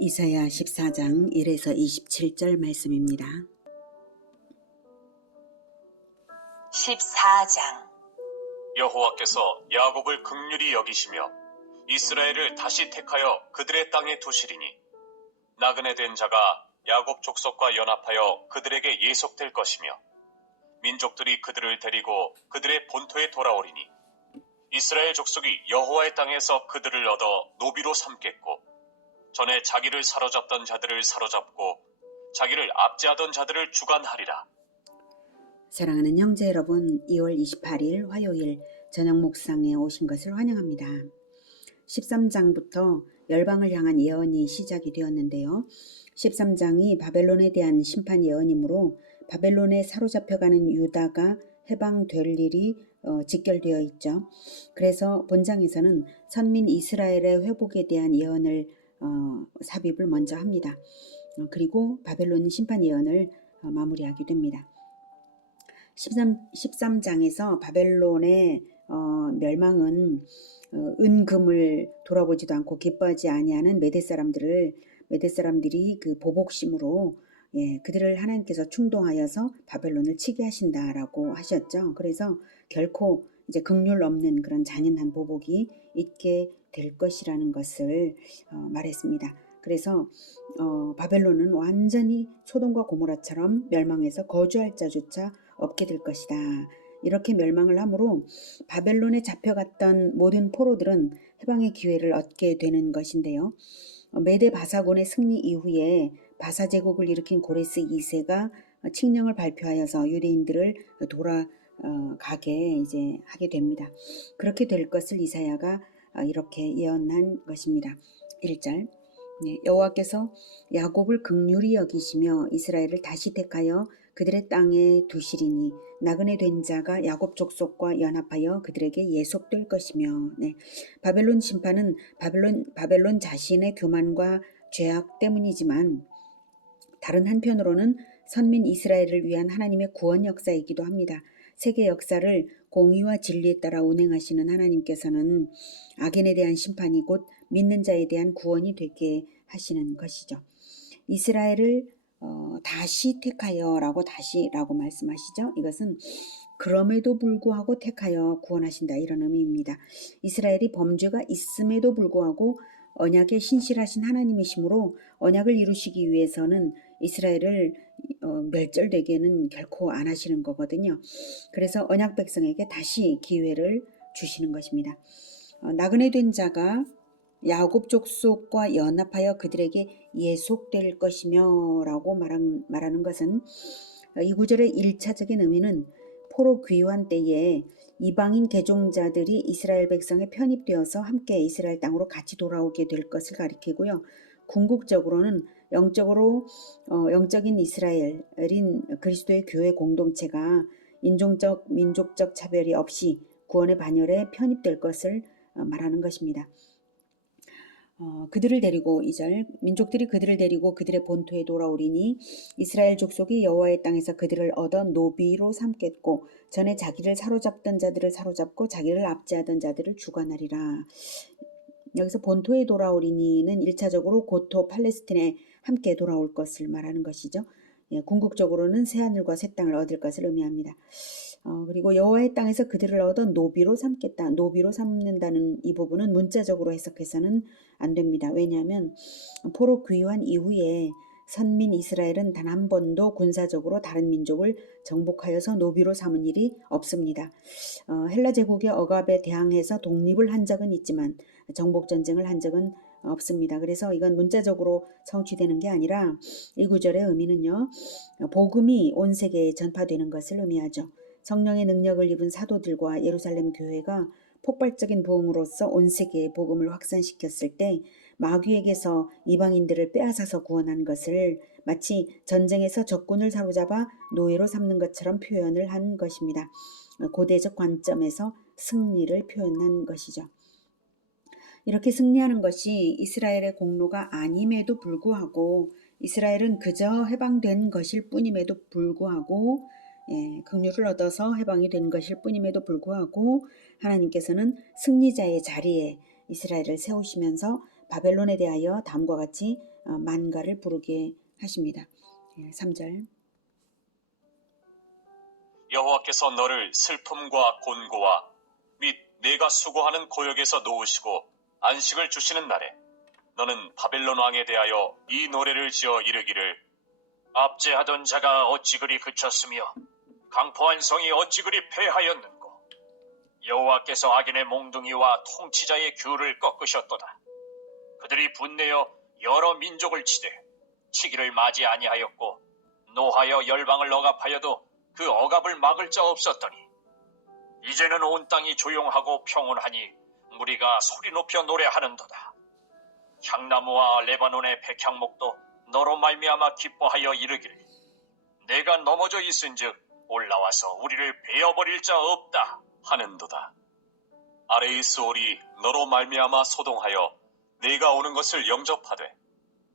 이사야 14장 1에서 27절 말씀입니다. 14장. 여호와께서 야곱을 긍휼히 여기시며 이스라엘을 다시 택하여 그들의 땅에 두시리니 나그네 된 자가 야곱 족속과 연합하여 그들에게 예속될 것이며 민족들이 그들을 데리고 그들의 본토에 돌아오리니 이스라엘 족속이 여호와의 땅에서 그들을 얻어 노비로 삼겠고 전에 자기를 사로잡던 자들을 사로잡고 자기를 압제하던 자들을 주관하리라. 사랑하는 형제 여러분, 2월 28일 화요일 저녁 묵상에 오신 것을 환영합니다. 13장부터 열방을 향한 예언이 시작이 되었는데요. 13장이 바벨론에 대한 심판 예언이므로 바벨론에 사로잡혀가는 유다가 해방될 일이 직결되어 있죠. 그래서 본장에서는 선민 이스라엘의 회복에 대한 예언을 삽입을 먼저 합니다. 그리고 바벨론 심판 예언을 마무리하게 됩니다. 13장에서 바벨론의 멸망은 은금을 돌아보지도 않고 기뻐하지 아니하는 메대 사람들이 그 보복심으로 그들을 하나님께서 충동하여서 바벨론을 치게 하신다라고 하셨죠. 그래서 결코 이제 긍휼 없는 그런 잔인한 보복이 있게 될 것이라는 것을 말했습니다. 그래서 바벨론은 완전히 소돔과 고모라처럼 멸망해서 거주할 자조차 없게 될 것이다. 이렇게 멸망을 하므로 바벨론에 잡혀갔던 모든 포로들은 해방의 기회를 얻게 되는 것인데요. 메데 바사곤의 승리 이후에 바사 제국을 일으킨 고레스 2세가 칙령을 발표하여서 유대인들을 돌아가게 이제 하게 됩니다. 그렇게 될 것을 이사야가 이렇게 예언한 것입니다. 1절. 여호와께서 야곱을 긍휼히 여기시며 이스라엘을 다시 택하여 그들의 땅에 두시리니 나그네 된 자가 야곱 족속과 연합하여 그들에게 예속될 것이며. 바벨론 심판은 바벨론 자신의 교만과 죄악 때문이지만 다른 한편으로는 선민 이스라엘을 위한 하나님의 구원 역사이기도 합니다. 세계 역사를 공의와 진리에 따라 운행하시는 하나님께서는 악인에 대한 심판이 곧 믿는 자에 대한 구원이 되게 하시는 것이죠. 이스라엘을 다시 택하여라고 다시라고 말씀하시죠. 이것은 그럼에도 불구하고 택하여 구원하신다 이런 의미입니다. 이스라엘이 범죄가 있음에도 불구하고 언약에 신실하신 하나님이시므로 언약을 이루시기 위해서는 이스라엘을 멸절되게는 결코 안 하시는 거거든요. 그래서 언약 백성에게 다시 기회를 주시는 것입니다. 나그네 된 자가 야곱 족속과 연합하여 그들에게 예속될 것이며 라고 말하는 것은 이 구절의 1차적인 의미는 포로 귀환 때에 이방인 개종자들이 이스라엘 백성에 편입되어서 함께 이스라엘 땅으로 같이 돌아오게 될 것을 가리키고요. 궁극적으로는 영적인 이스라엘인 그리스도의 교회 공동체가 인종적, 민족적 차별이 없이 구원의 반열에 편입될 것을 말하는 것입니다. 그들을 데리고 2절 민족들이 그들을 데리고 그들의 본토에 돌아오리니 이스라엘 족속이 여호와의 땅에서 그들을 얻어 노비로 삼겠고 전에 자기를 사로잡던 자들을 사로잡고 자기를 압제하던 자들을 주관하리라. 여기서 본토에 돌아오리니는 1차적으로 고토 팔레스틴에 함께 돌아올 것을 말하는 것이죠. 궁극적으로는 새하늘과 새 땅을 얻을 것을 의미합니다. 그리고 여호와의 땅에서 그들을 얻어 노비로 삼겠다. 노비로 삼는다는 이 부분은 문자적으로 해석해서는 안 됩니다. 왜냐하면 포로 귀환 이후에 선민 이스라엘은 단 한 번도 군사적으로 다른 민족을 정복하여서 노비로 삼은 일이 없습니다. 헬라 제국의 억압에 대항해서 독립을 한 적은 있지만 정복전쟁을 한 적은 없습니다. 그래서 이건 문자적으로 성취되는 게 아니라 이 구절의 의미는요. 복음이 온 세계에 전파되는 것을 의미하죠. 성령의 능력을 입은 사도들과 예루살렘 교회가 폭발적인 부흥으로서 온 세계에 복음을 확산시켰을 때 마귀에게서 이방인들을 빼앗아서 구원한 것을 마치 전쟁에서 적군을 사로잡아 노예로 삼는 것처럼 표현을 한 것입니다. 고대적 관점에서 승리를 표현한 것이죠. 이렇게 승리하는 것이 이스라엘의 공로가 아님에도 불구하고 이스라엘은 그저 해방된 것일 뿐임에도 불구하고 긍휼을 얻어서 해방이 된 것일 뿐임에도 불구하고 하나님께서는 승리자의 자리에 이스라엘을 세우시면서 바벨론에 대하여 다음과 같이 만가를 부르게 하십니다. 3절. 여호와께서 너를 슬픔과 곤고와 및 내가 수고하는 고역에서 놓으시고 안식을 주시는 날에 너는 바벨론 왕에 대하여 이 노래를 지어 이르기를 압제하던 자가 어찌 그리 그쳤으며 강포한 성이 어찌 그리 패하였는고 여호와께서 악인의 몽둥이와 통치자의 귤을 꺾으셨도다. 그들이 분내어 여러 민족을 치되 치기를 맞이 아니하였고 노하여 열방을 억압하여도 그 억압을 막을 자 없었더니 이제는 온 땅이 조용하고 평온하니 무리가 소리 높여 노래하는도다. 향나무와 레바논의 백향목도 너로 말미암아 기뻐하여 이르기를 내가 넘어져 있은즉 올라와서 우리를 베어버릴 자 없다 하는도다. 아래의 스올이 너로 말미암아 소동하여 내가 오는 것을 영접하되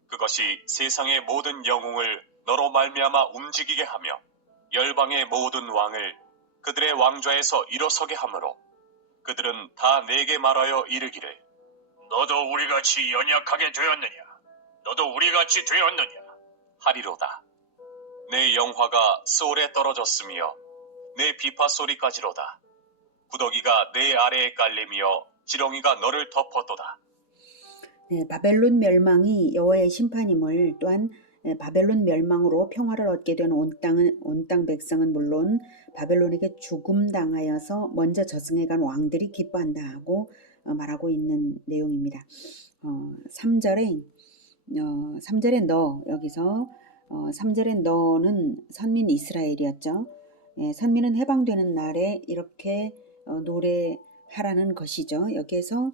그것이 세상의 모든 영웅을 너로 말미암아 움직이게 하며 열방의 모든 왕을 그들의 왕좌에서 일어서게 하므로 그들은 다 내게 말하여 이르기를 너도 우리같이 연약하게 되었느냐 너도 우리같이 되었느냐 하리로다. 내 영화가 스올에 떨어졌으며 내 비파 소리까지로다. 구더기가 내 아래에 깔리며 지렁이가 너를 덮었도다. 바벨론 멸망이 여호와의 심판임을 또한 바벨론 멸망으로 평화를 얻게 된 온 땅 백성은 물론 바벨론에게 죽음 당하여서 먼저 저승해 간 왕들이 기뻐한다 하고 말하고 있는 내용입니다. 3절에 너 여기서 3절에 너는 선민 이스라엘이었죠. 선민은 해방되는 날에 이렇게 노래하라는 것이죠. 여기에서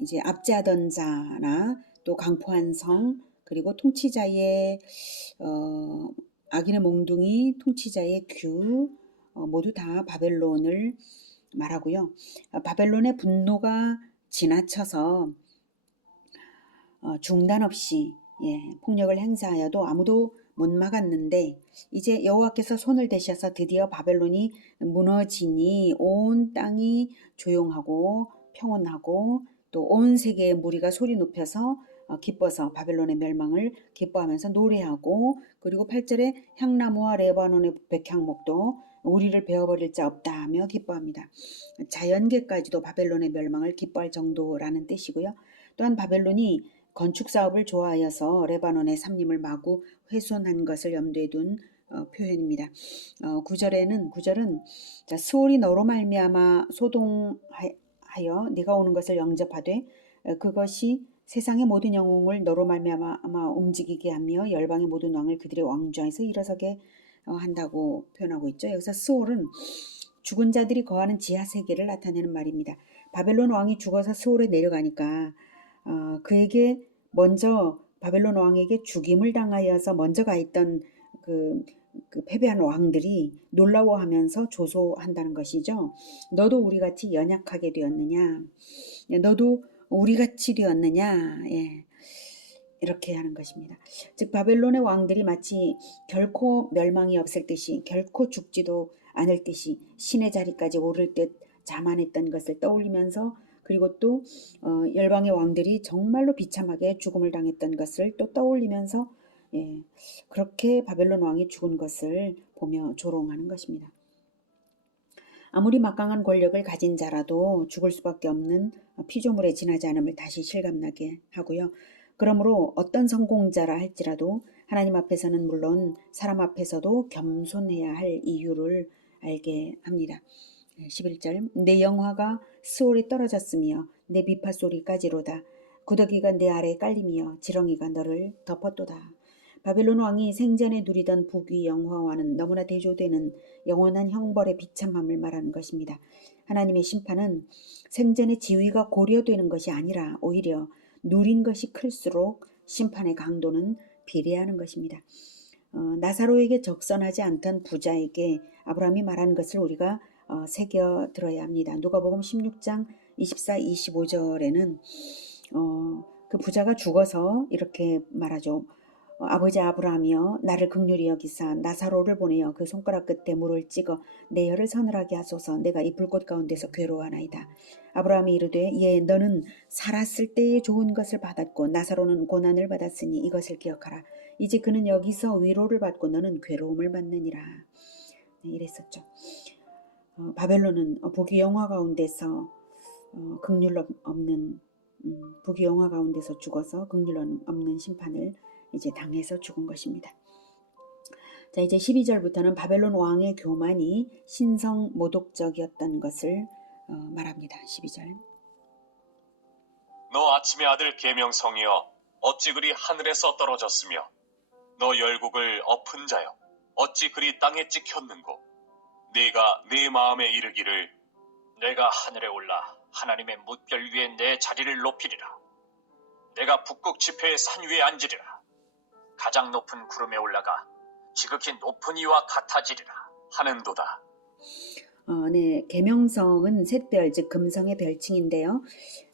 이제 압제하던 자나 또 강포한 성 그리고 통치자의 악인의 몽둥이 통치자의 규 모두 다 바벨론을 말하고요. 바벨론의 분노가 지나쳐서 중단 없이 폭력을 행사하여도 아무도 못 막았는데 이제 여호와께서 손을 대셔서 드디어 바벨론이 무너지니 온 땅이 조용하고 평온하고 또 온 세계의 무리가 소리 높여서 기뻐서 바벨론의 멸망을 기뻐하면서 노래하고 그리고 8절에 향나무와 레바논의 백향목도 우리를 베어버릴 자 없다 하며 기뻐합니다. 자연계까지도 바벨론의 멸망을 기뻐할 정도라는 뜻이고요. 또한 바벨론이 건축 사업을 좋아하여서 레바논의 삼림을 마구 훼손한 것을 염두에 둔 표현입니다. 9절은 스올이 너로 말미암아 소동하여 네가 오는 것을 영접하되 그것이 세상의 모든 영웅을 너로 말미암아 움직이게 하며 열방의 모든 왕을 그들의 왕좌에서 일어서게 한다고 표현하고 있죠. 여기서 스올은 죽은 자들이 거하는 지하 세계를 나타내는 말입니다. 바벨론 왕이 죽어서 스올에 내려가니까 그에게 먼저 바벨론 왕에게 죽임을 당하여서 먼저 가 있던 그 패배한 왕들이 놀라워하면서 조소한다는 것이죠. 너도 우리같이 연약하게 되었느냐? 너도 우리같이 되었느냐? 이렇게 하는 것입니다. 즉 바벨론의 왕들이 마치 결코 멸망이 없을 듯이 결코 죽지도 않을 듯이 신의 자리까지 오를 듯 자만했던 것을 떠올리면서 그리고 또 열방의 왕들이 정말로 비참하게 죽음을 당했던 것을 또 떠올리면서 그렇게 바벨론 왕이 죽은 것을 보며 조롱하는 것입니다. 아무리 막강한 권력을 가진 자라도 죽을 수밖에 없는 피조물에 지나지 않음을 다시 실감나게 하고요. 그러므로 어떤 성공자라 할지라도 하나님 앞에서는 물론 사람 앞에서도 겸손해야 할 이유를 알게 합니다. 11절 내 영화가 스올에 떨어졌으며 내 비파 소리까지로다. 구더기가 내 아래에 깔리며 지렁이가 너를 덮었도다. 바벨론 왕이 생전에 누리던 부귀 영화와는 너무나 대조되는 영원한 형벌의 비참함을 말하는 것입니다. 하나님의 심판은 생전의 지위가 고려되는 것이 아니라 오히려 누린 것이 클수록 심판의 강도는 비례하는 것입니다. 나사로에게 적선하지 않던 부자에게 아브라함이 말한 것을 우리가 새겨 들어야 합니다. 누가복음 16장 24, 25절에는 그 부자가 죽어서 이렇게 말하죠. 아버지 아브라함이여 나를 긍휼히 여기사 나사로를 보내어 그 손가락 끝에 물을 찍어 내 혀를 서늘하게 하소서. 내가 이 불꽃 가운데서 괴로워하나이다. 아브라함이 이르되 예 너는 살았을 때의 좋은 것을 받았고 나사로는 고난을 받았으니 이것을 기억하라. 이제 그는 여기서 위로를 받고 너는 괴로움을 받느니라. 네, 이랬었죠. 바벨론은 부귀 영화 가운데서 긍휼 없는 부귀 영화 가운데서 죽어서 긍휼 없는 심판을 이제 당해서 죽은 것입니다. 자, 이제 12절부터는 바벨론 왕의 교만이 신성 모독적이었던 것을 말합니다. 12절. 너 아침의 아들 계명성이여 어찌 그리 하늘에서 떨어졌으며 너 열국을 엎은 자여 어찌 그리 땅에 찍혔는고 네가 네 마음에 이르기를 내가 하늘에 올라 하나님의 뭇별 위에 내 자리를 높이리라. 내가 북극 지폐의 산 위에 앉으리라. 가장 높은 구름에 올라가 지극히 높은 이와 같아지리라 하는도다. 네, 계명성은 샛별 즉 금성의 별칭인데요.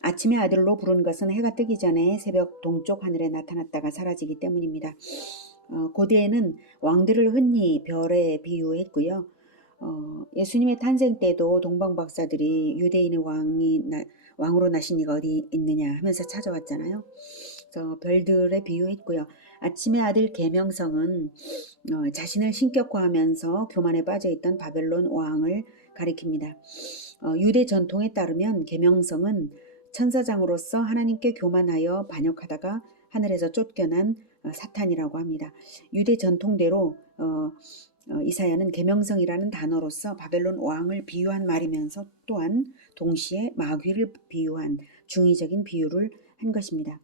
아침의 아들로 부른 것은 해가 뜨기 전에 새벽 동쪽 하늘에 나타났다가 사라지기 때문입니다. 고대에는 왕들을 흔히 별에 비유했고요. 예수님의 탄생 때도 동방 박사들이 유대인의 왕으로 나신 이가 어디 있느냐 하면서 찾아왔잖아요. 그래서 별들에 비유했고요. 아침의 아들 계명성은 자신을 신격화하면서 교만에 빠져있던 바벨론 왕을 가리킵니다. 유대 전통에 따르면 계명성은 천사장으로서 하나님께 교만하여 반역하다가 하늘에서 쫓겨난 사탄이라고 합니다. 유대 전통대로 이사야는 계명성이라는 단어로서 바벨론 왕을 비유한 말이면서 또한 동시에 마귀를 비유한 중의적인 비유를 한 것입니다.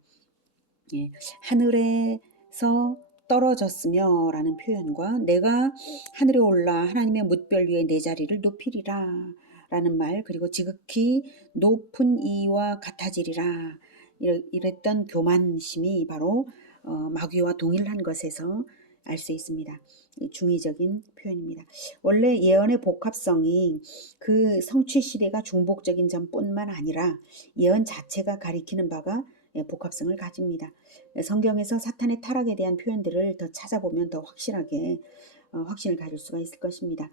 예, 하늘에서 떨어졌으며 라는 표현과 내가 하늘에 올라 하나님의 뭇별 위에 내 자리를 높이리라 라는 말, 그리고 지극히 높은 이와 같아지리라 이랬던 교만심이 바로 마귀와 동일한 것에서 알 수 있습니다. 중의적인 표현입니다. 원래 예언의 복합성이 그 성취 시대가 중복적인 점뿐만 아니라 예언 자체가 가리키는 바가 복합성을 가집니다. 성경에서 사탄의 타락에 대한 표현들을 더 찾아보면 더 확실하게 확신을 가질 수가 있을 것입니다.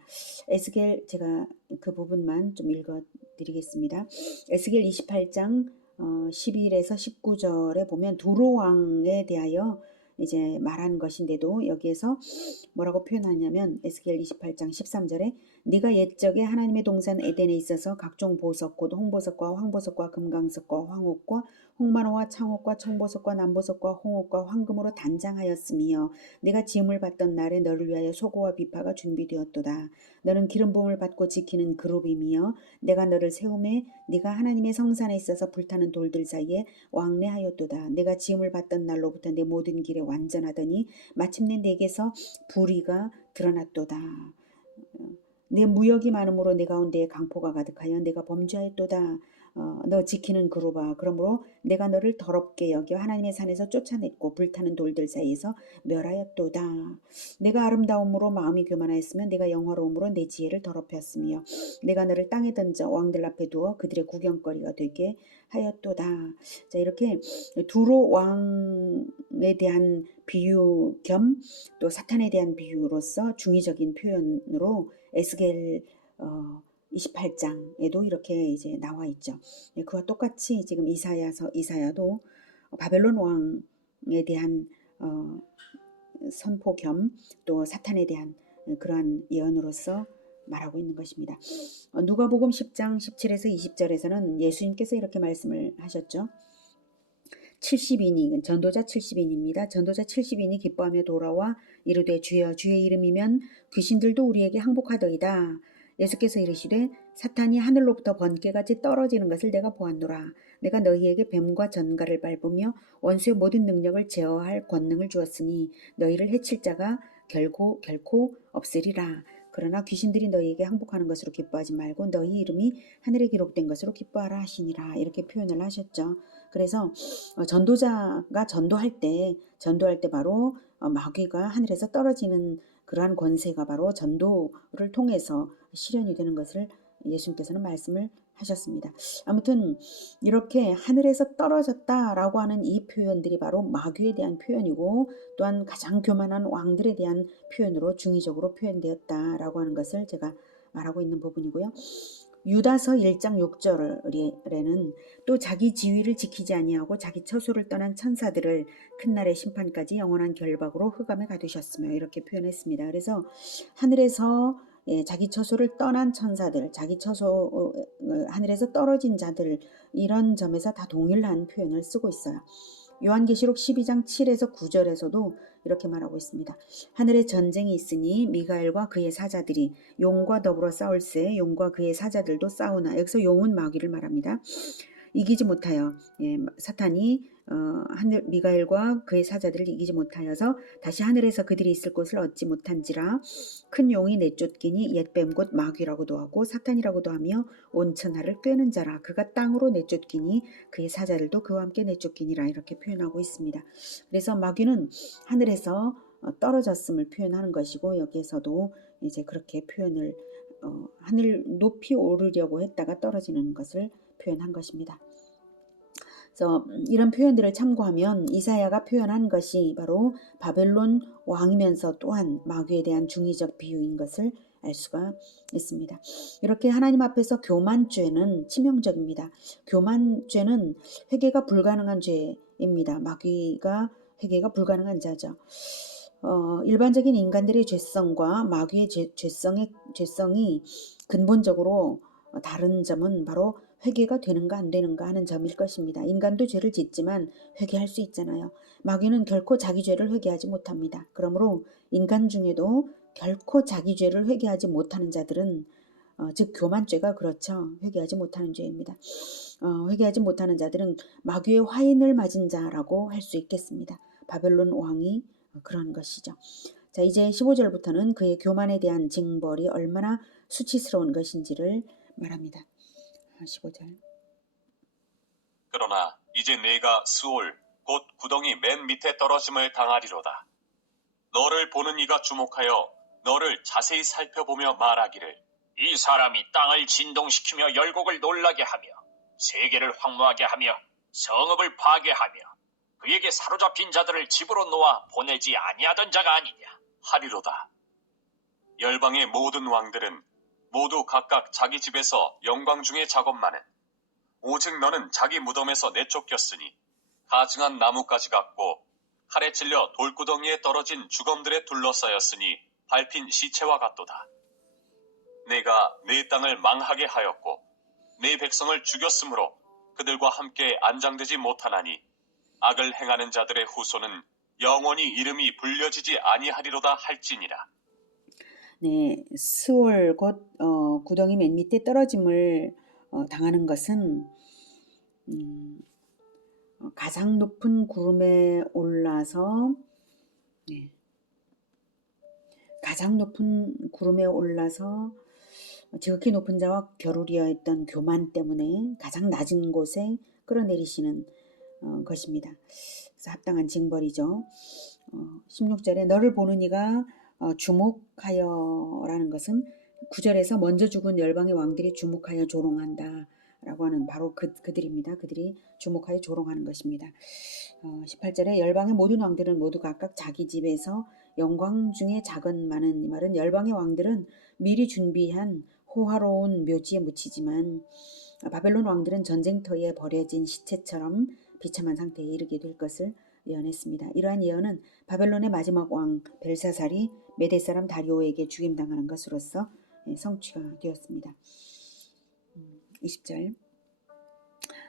에스겔 제가 그 부분만 좀 읽어드리겠습니다. 에스겔 28장 11에서 19절에 보면 두로 왕에 대하여 이제 말한 것인데도 여기에서 뭐라고 표현하냐면 에스겔 28장 13절에 네가 옛적에 하나님의 동산 에덴에 있어서 각종 보석 곧 홍보석과 황보석과 금강석과 황옥과 홍마노와 창옥과 청보석과 남보석과 홍옥과 황금으로 단장하였으며 네가 지음을 받던 날에 너를 위하여 소고와 비파가 준비되었도다. 너는 기름 부음을 받고 지키는 그룹이며 내가 너를 세우매 네가 하나님의 성산에 있어서 불타는 돌들 사이에 왕래하였도다. 내가 지음을 받던 날로부터 내 모든 길에 완전하더니 마침내 내게서 불의가 드러났도다. 내 무역이 많음으로 내 가운데에 강포가 가득하여 내가 범죄하였도다. 너 지키는 그룹아, 그러므로 내가 너를 더럽게 여겨 하나님의 산에서 쫓아냈고 불타는 돌들 사이에서 멸하였도다. 내가 아름다움으로 마음이 교만하였으면 내가 영화로움으로 내 지혜를 더럽혔으며 내가 너를 땅에 던져 왕들 앞에 두어 그들의 구경거리가 되게 하였도다. 자, 이렇게 두로 왕에 대한 비유 겸 또 사탄에 대한 비유로서 중의적인 표현으로 에스겔 28장에도 이렇게 이제 나와 있죠. 그와 똑같이 지금 이사야도 바벨론 왕에 대한 선포 겸 또 사탄에 대한 그러한 예언으로서 말하고 있는 것입니다. 누가복음 10장 17에서 20절에서는 예수님께서 이렇게 말씀을 하셨죠. 70인이 전도자 70인입니다. 전도자 70인이 기뻐하며 돌아와 이르되 주여 주의 이름이면 귀신들도 우리에게 항복하더이다. 예수께서 이르시되 사탄이 하늘로부터 번개같이 떨어지는 것을 내가 보았노라. 내가 너희에게 뱀과 전갈을 밟으며 원수의 모든 능력을 제어할 권능을 주었으니 너희를 해칠 자가 결코 없으리라. 그러나 귀신들이 너희에게 항복하는 것으로 기뻐하지 말고 너희 이름이 하늘에 기록된 것으로 기뻐하라 하시니라. 이렇게 표현을 하셨죠. 그래서 전도자가 전도할 때 바로 마귀가 하늘에서 떨어지는 그러한 권세가 바로 전도를 통해서 실현이 되는 것을 예수님께서는 말씀을 하셨습니다. 아무튼 이렇게 하늘에서 떨어졌다라고 하는 이 표현들이 바로 마귀에 대한 표현이고 또한 가장 교만한 왕들에 대한 표현으로 중의적으로 표현되었다라고 하는 것을 제가 말하고 있는 부분이고요. 유다서 1장 6절에는 또 자기 지위를 지키지 아니하고 자기 처소를 떠난 천사들을 큰 날의 심판까지 영원한 결박으로 흑암에 가두셨으며 이렇게 표현했습니다. 그래서 하늘에서 자기 처소를 떠난 천사들, 자기 처소 하늘에서 떨어진 자들 이런 점에서 다 동일한 표현을 쓰고 있어요. 요한계시록 12장 7에서 9절에서도 이렇게 말하고 있습니다. 하늘에 전쟁이 있으니 미가엘과 그의 사자들이 용과 더불어 싸울세 용과 그의 사자들도 싸우나 여기서 용은 마귀를 말합니다. 이기지 못하여 사탄이 하늘 미가엘과 그의 사자들을 이기지 못하여서 다시 하늘에서 그들이 있을 곳을 얻지 못한지라 큰 용이 내쫓기니 옛뱀 곧 마귀라고도 하고 사탄이라고도 하며 온 천하를 꿰는 자라 그가 땅으로 내쫓기니 그의 사자들도 그와 함께 내쫓기니라 이렇게 표현하고 있습니다. 그래서 마귀는 하늘에서 떨어졌음을 표현하는 것이고 여기에서도 이제 그렇게 표현을 하늘 높이 오르려고 했다가 떨어지는 것을 표현한 것입니다. 그래서 이런 표현들을 참고하면 이사야가 표현한 것이 바로 바벨론 왕이면서 또한 마귀에 대한 중의적 비유인 것을 알 수가 있습니다. 이렇게 하나님 앞에서 교만죄는 치명적입니다. 교만죄는 회개가 불가능한 죄입니다. 마귀가 회개가 불가능한 자죠. 일반적인 인간들의 죄성과 마귀의 죄성이 근본적으로 다른 점은 바로 회개가 되는가 안 되는가 하는 점일 것입니다. 인간도 죄를 짓지만 회개할 수 있잖아요. 마귀는 결코 자기 죄를 회개하지 못합니다. 그러므로 인간 중에도 결코 자기 죄를 회개하지 못하는 자들은 즉 교만죄가 그렇죠. 회개하지 못하는 죄입니다. 회개하지 못하는 자들은 마귀의 화인을 맞은 자라고 할 수 있겠습니다. 바벨론 왕이 그런 것이죠. 자, 이제 15절부터는 그의 교만에 대한 징벌이 얼마나 수치스러운 것인지를 말합니다. 15절. 그러나 이제 내가 스올 곧 구덩이 맨 밑에 떨어짐을 당하리로다. 너를 보는 이가 주목하여 너를 자세히 살펴보며 말하기를 이 사람이 땅을 진동시키며 열국을 놀라게 하며 세계를 황무하게 하며 성읍을 파괴하며 그에게 사로잡힌 자들을 집으로 놓아 보내지 아니하던 자가 아니냐 하리로다. 열방의 모든 왕들은 모두 각각 자기 집에서 영광 중의 작업만은 오직 너는 자기 무덤에서 내쫓겼으니 가증한 나무까지 같고 칼에 찔려 돌구덩이에 떨어진 주검들에 둘러싸였으니 밟힌 시체와 같도다. 내가 내 땅을 망하게 하였고 내 백성을 죽였으므로 그들과 함께 안장되지 못하나니 악을 행하는 자들의 후손은 영원히 이름이 불려지지 아니하리로다 할지니라. 네, 스올 곧 구덩이 맨 밑에 떨어짐을 당하는 것은 가장 높은 구름에 올라서 가장 높은 구름에 올라서 지극히 높은 자와 겨루리어 했던 교만 때문에 가장 낮은 곳에 끌어내리시는 것입니다. 그래서 합당한 징벌이죠. 16절에 너를 보는 이가 주목하여 라는 것은 9절에서 먼저 죽은 열방의 왕들이 주목하여 조롱한다 라고 하는 바로 그들입니다. 그들이 주목하여 조롱하는 것입니다. 18절에 열방의 모든 왕들은 모두 각각 자기 집에서 영광 중에 작은 많은, 이 말은 열방의 왕들은 미리 준비한 호화로운 묘지에 묻히지만 바벨론 왕들은 전쟁터에 버려진 시체처럼 비참한 상태에 이르게 될 것을 예언했습니다. 이러한 예언은 바벨론의 마지막 왕 벨사살이 메대 사람 다리오에게 죽임당하는 것으로서 성취가 되었습니다. 20절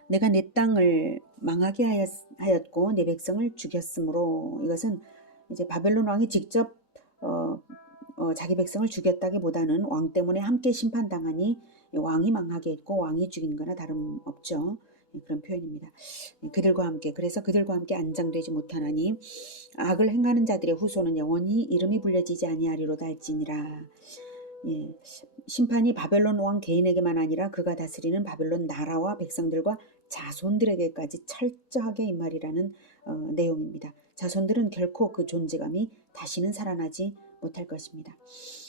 내가 내 땅을 망하게 하였고 내 백성을 죽였으므로 이것은 이제 바벨론 왕이 직접 자기 백성을 죽였다기보다는 왕 때문에 함께 심판당하니 왕이 망하게 했고 왕이 죽인 거나 다름없죠. 그런 표현입니다. 그들과 함께 그래서 그들과 함께 안장되지 못하나니 악을 행하는 자들의 후손은 영원히 이름이 불려지지 아니하리로다 할지니라. 심판이 바벨론 왕 개인에게만 아니라 그가 다스리는 바벨론 나라와 백성들과 자손들에게까지 철저하게 임하리라는 내용입니다. 자손들은 결코 그 존재감이 다시는 살아나지 못할 것입니다.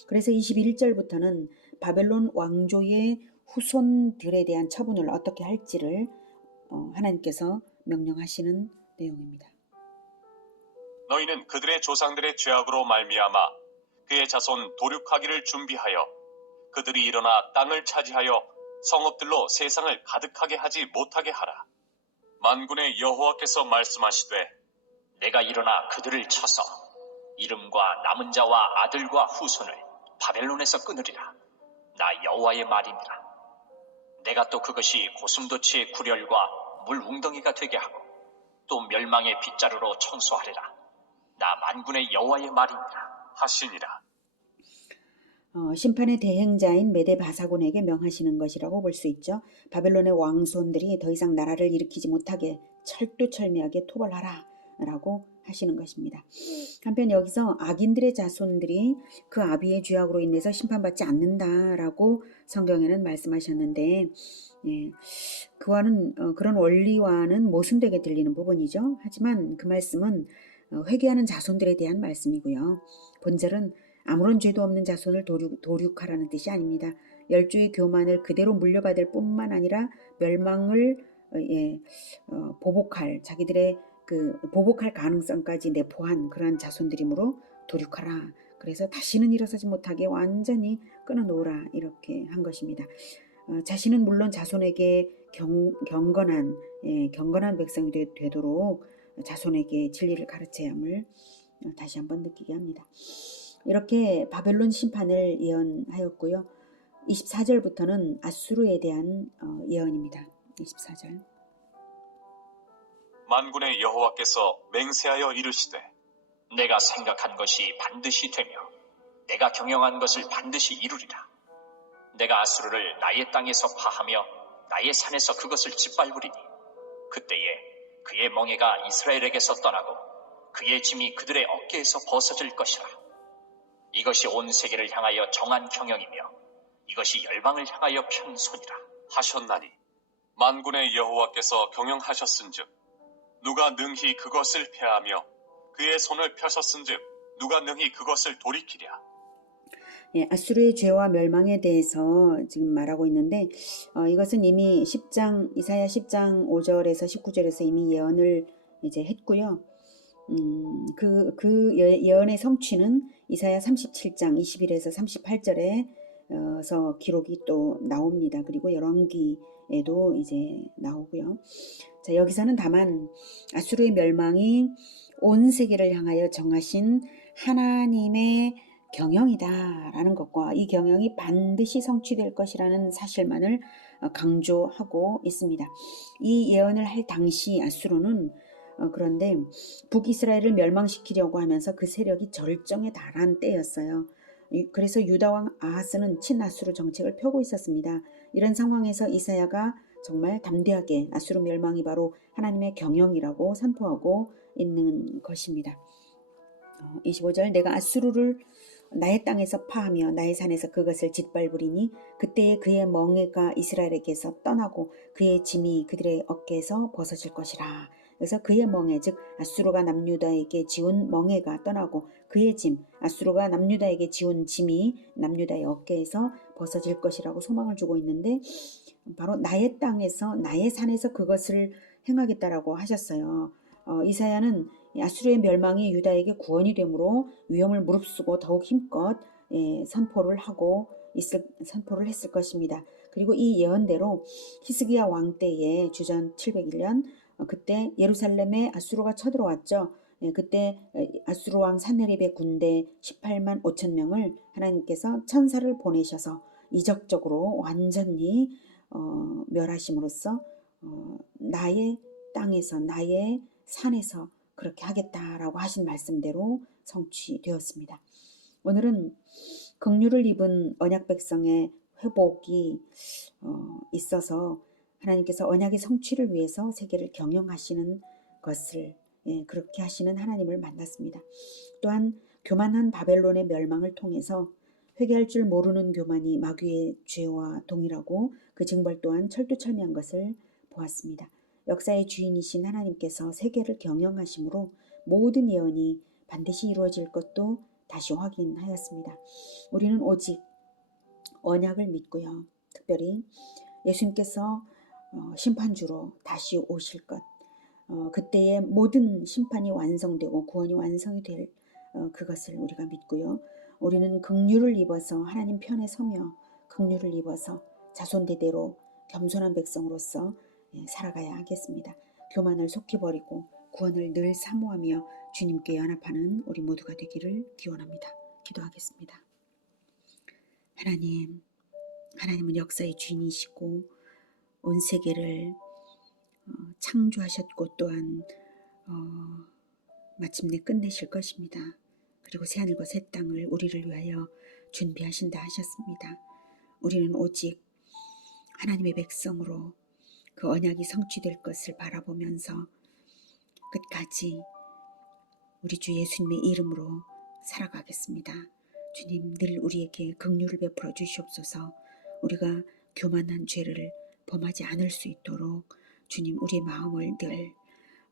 그래서 21절부터는 바벨론 왕조의 후손들에 대한 처분을 어떻게 할지를 하나님께서 명령하시는 내용입니다. 너희는 그들의 조상들의 죄악으로 말미암아 그의 자손 도륙하기를 준비하여 그들이 일어나 땅을 차지하여 성읍들로 세상을 가득하게 하지 못하게 하라. 만군의 여호와께서 말씀하시되 내가 일어나 그들을 쳐서 이름과 남은 자와 아들과 후손을 바벨론에서 끊으리라. 나 여호와의 말이니라. 내가 또 그것이 고슴도치의 구렬과 물 웅덩이가 되게 하고 또 멸망의 빗자루로 청소하리라. 나 만군의 여호와의 말이니라 하시니라. 심판의 대행자인 메대 바사곤에게 명하시는 것이라고 볼 수 있죠. 바벨론의 왕손들이 더 이상 나라를 일으키지 못하게 철두철미하게 토벌하라 라고 하시는 것입니다. 한편 여기서 악인들의 자손들이 그 아비의 죄악으로 인해서 심판받지 않는다라고 성경에는 말씀하셨는데, 예, 그런 원리와는 모순되게 들리는 부분이죠. 하지만 그 말씀은 회개하는 자손들에 대한 말씀이고요. 본절은 아무런 죄도 없는 자손을 도륙하라는 뜻이 아닙니다. 열조의 교만을 그대로 물려받을 뿐만 아니라 멸망을 보복할, 자기들의 그 보복할 가능성까지 내포한 그러한 자손들이므로 도륙하라. 그래서 다시는 일어서지 못하게 완전히 끊어놓으라 이렇게 한 것입니다. 자신은 물론 자손에게 경건한 백성이 되도록 자손에게 진리를 가르쳐야 함을 다시 한번 느끼게 합니다. 이렇게 바벨론 심판을 예언하였고요. 24절부터는 아수르에 대한 예언입니다. 24절. 만군의 여호와께서 맹세하여 이르시되 내가 생각한 것이 반드시 되며 내가 경영한 것을 반드시 이루리라. 내가 아수르를 나의 땅에서 파하며 나의 산에서 그것을 짓밟으리니 그때에 그의 멍에가 이스라엘에게서 떠나고 그의 짐이 그들의 어깨에서 벗어질 것이라. 이것이 온 세계를 향하여 정한 경영이며 이것이 열방을 향하여 편 손이라 하셨나니 만군의 여호와께서 경영하셨은즉 누가 능히 그것을 패하며 그의 손을 펴셨은즉 누가 능히 그것을 돌이키랴. 예, 아수르의 죄와 멸망에 대해서 지금 말하고 있는데 이것은 이미 이사야 10장 5절에서 19절에서 이미 예언을 이제 했고요. 그 예언의 성취는 이사야 37장 21에서 38절에서 기록이 또 나옵니다. 그리고 열왕기에도 이제 나오고요. 자, 여기서는 다만 아수르의 멸망이 온 세계를 향하여 정하신 하나님의 경영이다라는 것과 이 경영이 반드시 성취될 것이라는 사실만을 강조하고 있습니다. 이 예언을 할 당시 아수르는 그런데 북이스라엘을 멸망시키려고 하면서 그 세력이 절정에 달한 때였어요. 그래서 유다 왕 아하스는 친아수르 정책을 펴고 있었습니다. 이런 상황에서 이사야가 정말 담대하게 아수르 멸망이 바로 하나님의 경영이라고 선포하고 있는 것입니다. 25절 내가 아수르를 나의 땅에서 파하며 나의 산에서 그것을 짓밟으리니 그때에 그의 멍에가 이스라엘에게서 떠나고 그의 짐이 그들의 어깨에서 벗어질 것이라. 그래서 그의 멍에 즉 아수르가 남유다에게 지운 멍에가 떠나고 그의 짐 아수르가 남유다에게 지운 짐이 남유다의 어깨에서 벗어질 것이라고 소망을 주고 있는데 바로 나의 땅에서 나의 산에서 그것을 행하겠다라고 하셨어요. 이사야는 아수르의 멸망이 유다에게 구원이 되므로 위험을 무릅쓰고 더욱 힘껏 선포를 했을 것입니다. 그리고 이 예언대로 히스기야 왕 때에 주전 701년 그때 예루살렘에 아수르가 쳐들어왔죠. 그때 아수르 왕 산헤립의 군대 18만 5천 명을 하나님께서 천사를 보내셔서 이적적으로 완전히 멸하심으로써 나의 땅에서 나의 산에서 그렇게 하겠다라고 하신 말씀대로 성취되었습니다. 오늘은 긍휼을 입은 언약 백성의 회복이 있어서 하나님께서 언약의 성취를 위해서 세계를 경영하시는 것을 그렇게 하시는 하나님을 만났습니다. 또한 교만한 바벨론의 멸망을 통해서 회개할 줄 모르는 교만이 마귀의 죄와 동일하고 그 징벌 또한 철두철미한 것을 보았습니다. 역사의 주인이신 하나님께서 세계를 경영하심으로 모든 예언이 반드시 이루어질 것도 다시 확인하였습니다. 우리는 오직 언약을 믿고요. 특별히 예수님께서 심판주로 다시 오실 것, 그때의 모든 심판이 완성되고 구원이 완성이 될 그것을 우리가 믿고요. 우리는 긍휼을 입어서 하나님 편에 서며 긍휼을 입어서 자손대대로 겸손한 백성으로서 살아가야 하겠습니다. 교만을 속히 버리고 구원을 늘 사모하며 주님께 연합하는 우리 모두가 되기를 기원합니다. 기도하겠습니다. 하나님은 역사의 주인이시고 온 세계를 창조하셨고 또한 마침내 끝내실 것입니다. 그리고 새하늘과 새 땅을 우리를 위하여 준비하신다 하셨습니다. 우리는 오직 하나님의 백성으로 그 언약이 성취될 것을 바라보면서 끝까지 우리 주 예수님의 이름으로 살아가겠습니다. 주님, 늘 우리에게 긍휼을 베풀어 주시옵소서. 우리가 교만한 죄를 범하지 않을 수 있도록 주님, 우리의 마음을 늘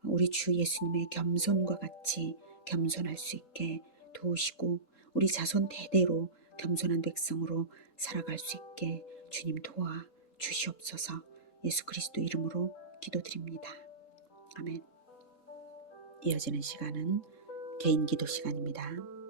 우리 주 예수님의 겸손과 같이 겸손할 수 있게 도우시고 우리 자손 대대로 겸손한 백성으로 살아갈 수 있게 주님 도와 주시옵소서. 예수 그리스도 이름으로 기도드립니다. 아멘. 이어지는 시간은 개인 기도 시간입니다.